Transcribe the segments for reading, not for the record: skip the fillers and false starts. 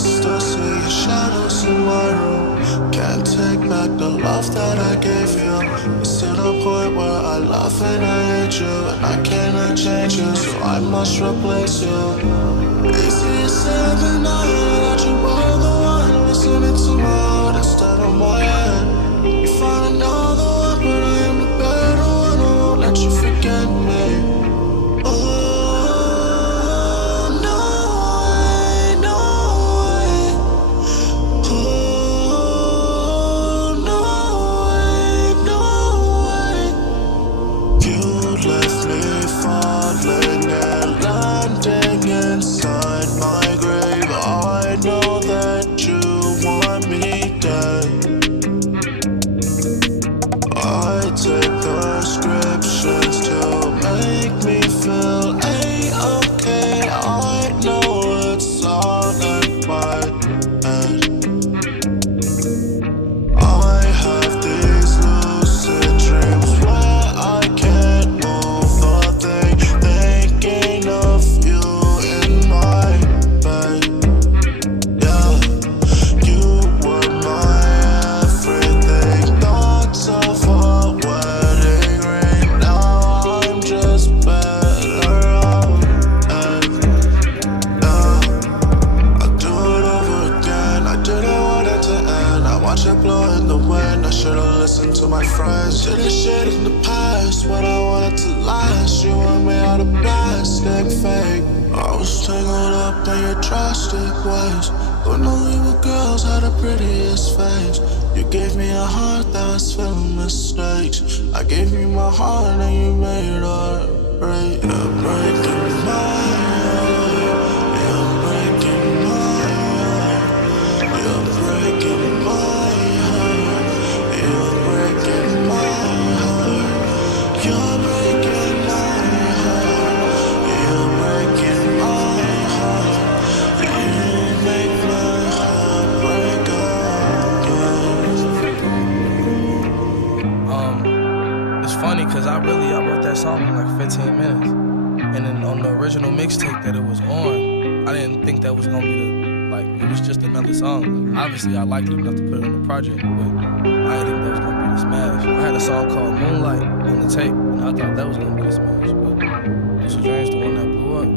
still see your shadows in my room. Can't take back the love that I gave you. It's to the point where I love and I hate you, and I cannot change you, so I must replace you. Easier said than done that you were the one listening to my heart instead of my head. You find another one, but I am the better one. I won't let you forget me. Inside my grave, I know that you want me dead. I take prescriptions to make me feel A-okay. I know it's all in my head. I have these lucid dreams where I can't move a thing, thinking of you. Watch it blow in the wind. I should've listened to my friends. Should've shared in the past what I wanted to last. You want me out of plastic fake. I was tangled up in your drastic ways. When only we were girls had the prettiest face. You gave me a heart that was filling mistakes. I gave you my heart and you made it break. You're breaking my heart. You're breaking my heart. You're breaking my heart. Cause I wrote that song in like 15 minutes. And then on the original mixtape that it was on, I didn't think that was gonna be it was just another song. Obviously I liked it enough to put it on the project, but I didn't think that was gonna be the smash. I had a song called Moonlight on the tape, and I thought that was gonna be the smash, but Juice Wrld's the one that blew up,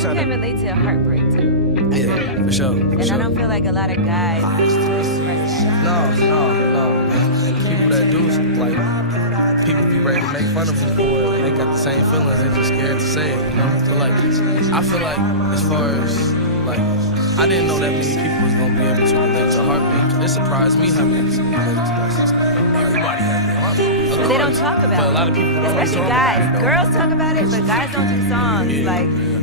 so. You can relate to a heartbreak too. Yeah, for sure. And I don't feel like a lot of guys express that. No. And the people that do, people be ready to make fun of them for it. They got the same feelings, they're just scared to say it, you know? But I feel like as far as, I didn't know that many people was gonna be able to relate to Heartbeat. It surprised me how many people related to that song. Everybody has their Heartbeat. They don't talk about it. But a lot of people don't. Especially guys. Girls talk about it, but guys don't do songs